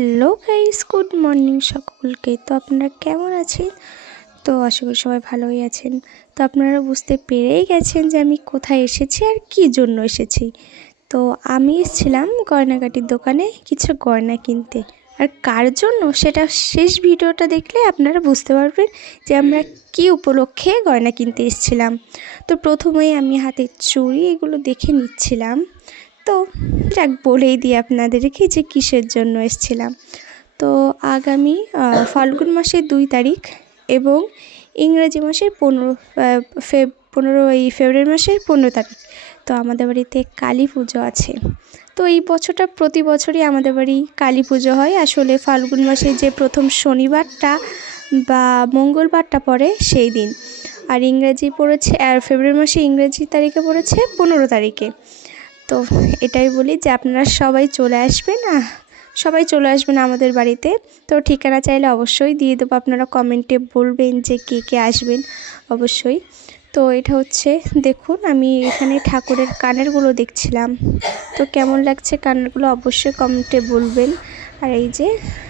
Hello guys, good morning সকলকে। তো আপনারা কেমন আছেন? তো আশা করি সবাই ভালোই আছেন। তো আপনারা বুঝতে পেরেই গেছেন যে আমি কোথায় এসেছি আর কী জন্য এসেছি। তো আমি এসেছিলাম গয়নাগাটির দোকানে কিছু গয়না কিনতে। আর কার জন্য সেটা শেষ ভিডিওটা দেখলে আপনারা বুঝতে পারবেন যে আমরা কী উপলক্ষে গয়না কিনতে এসেছিলাম। তো প্রথমেই আমি হাতের চুড়ি এগুলো দেখে নিচ্ছিলাম। তো যাক, বলেই দিই আপনাদেরকে যে কিসের জন্য এসেছিলাম। তো আগামী ফাল্গুন মাসের 2 তারিখ এবং ইংরেজি মাসের 15 মাসের 15 তারিখ তো আমাদের বাড়িতে কালী পুজো আছে। তো এই বছরটা প্রতি বছরই আমাদের বাড়ি কালী পুজো হয়। আসলে ফাল্গুন মাসে যে প্রথম শনিবারটা বা মঙ্গলবারটা পড়ে সেই দিন। আর ইংরেজি পড়েছে, আর ফেব্রুয়ারি মাসে ইংরেজি তারিখে পড়েছে 15 তারিখে। তো এটাই বলি যে আপনারা সবাই চলে আসবেন আমাদের বাড়িতে। তো ঠিকানা চাইলে অবশ্যই দিয়ে দেবো, আপনারা কমেন্টে বলবেন যে কে কে আসবেন অবশ্যই। তো এটা হচ্ছে, দেখুন আমি এখানে ঠাকুরের কানেরগুলো দেখছিলাম। তো কেমন লাগছে কানেরগুলো অবশ্যই কমেন্টে বলবেন। আর এই যে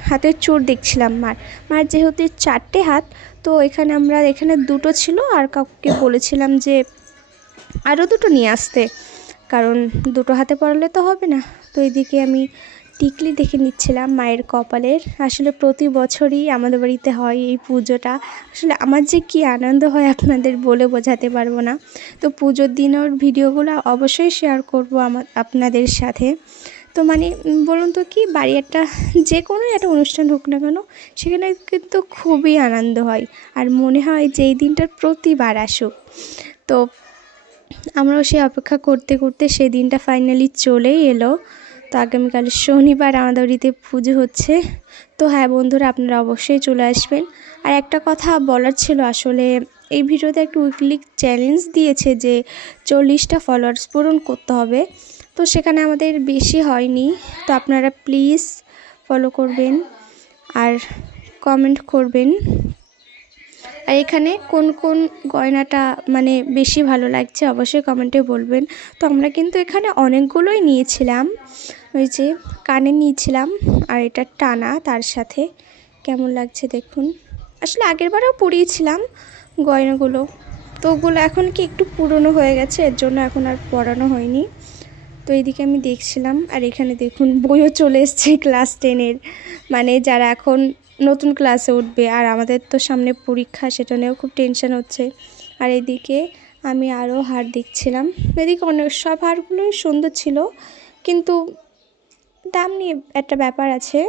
হাতের চোর দেখছিলাম মার যেহেতু 4টে হাত, তো এখানে 2টো ছিল, আর কাউকে বলেছিলাম যে আরও 2টো নিয়ে আসতে, কারণ 2টো হাতে পরালে তো হবে না। তো এদিকে আমি টিকলি দেখে নিচ্ছিলাম মায়ের কপালের। আসলে প্রতি বছরই আমাদের বাড়িতে হয় এই পুজোটা। আসলে আমার যে কী আনন্দ হয় আপনাদের বলে বোঝাতে পারবো না। তো পুজোর দিনের ভিডিওগুলো অবশ্যই শেয়ার করব আপনাদের সাথে। তো বলুন তো কি, বাড়ি যে কোনো একটা অনুষ্ঠান হোক না কেন, সেখানে কিন্তু খুবই আনন্দ হয় আর মনে হয় যে এই দিনটার প্রতিবার আসুক। তো আমরাও সেই অপেক্ষা করতে করতে সেই দিনটা ফাইনালি চলেই এলো। তো আগামীকাল শনিবার আমাদের বাড়িতে পুজো হচ্ছে। তো হ্যাঁ বন্ধুরা, আপনারা অবশ্যই চলে আসবেন। আর একটা কথা বলার ছিল, আসলে এই ভিডিওতে একটা উইকলি চ্যালেঞ্জ দিয়েছে যে 40টা ফলোয়ার্স পূরণ করতে হবে। তো সেখানে আমাদের বেশি হয়নি। তো আপনারা প্লিজ ফলো করবেন আর কমেন্ট করবেন। আর এখানে কোন কোন গয়নাটা বেশি ভালো লাগছে অবশ্যই কমেন্টে বলবেন। তো আমরা কিন্তু এখানে অনেকগুলোই নিয়েছিলাম। ওই যে কানে নিয়েছিলাম, আর এটা টানা তার সাথে। কেমন লাগছে দেখুন। আসলে আগেরবারেও পরিয়েছিলাম গয়নাগুলো, তো ওগুলো এখন কি একটু পুরনো হয়ে গেছে, এর জন্য এখন আর পরানো হয়নি। তো এইদিকে আমি দেখছিলাম, আর এখানে দেখুন বইও চলে এসছে ক্লাস 10-এর, যারা এখন নতুন ক্লাসে উঠবে। আর আমাদের তো সামনে পরীক্ষা, সেটা নিয়েও খুব টেনশন হচ্ছে। আর এদিকে আমি আরও হার দেখছিলাম। এদিকে সব হারগুলোই সুন্দর ছিল, কিন্তু দাম নিয়ে একটা ব্যাপার আছে।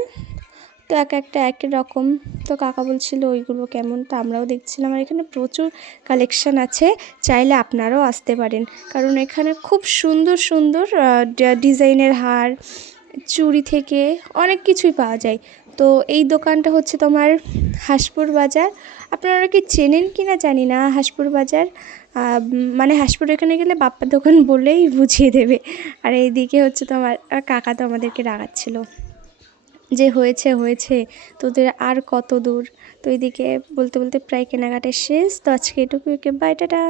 তো একটা এক রকম। তো কাকা বলছিল ওইগুলো কেমন, তো আমরাও দেখছিলাম। আর এখানে প্রচুর কালেকশান আছে, চাইলে আপনারাও আসতে পারেন, কারণ এখানে খুব সুন্দর সুন্দর ডিজাইনের হার, চুড়ি থেকে অনেক কিছুই পাওয়া যায়। তো এই দোকানটা হচ্ছে তোমার হাঁসপুর বাজার। আপনারা কি চেনেন কি না জানি না হাঁসপুর বাজার। হাঁসপুর এখানে গেলে বাপ্পার দোকান বলেই বুঝিয়ে দেবে। আর এইদিকে হচ্ছে তোমার কাকা তো আমাদেরকে রাগাচ্ছিল যে হয়েছে তোদের আর কত দূর। তো এইদিকে বলতে বলতে প্রায় কেনাকাটা শেষ। তো আজকে এটুকু, বাই, টাটা।